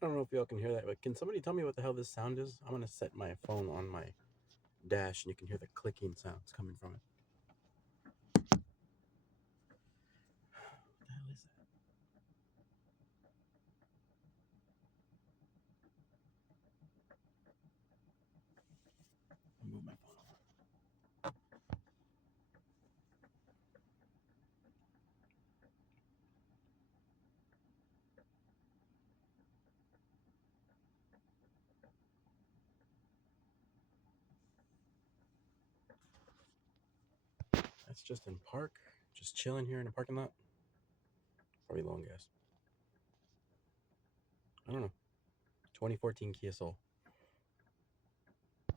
don't know if y'all can hear that, but can somebody tell me what the hell this sound is? I'm gonna set my phone on my dash, and you can hear the clicking sounds coming from it. What the hell is that? I'll move my phone over. That's just in park, just chilling here in a parking lot. Probably long gas. I don't know. 2014 Kia Soul.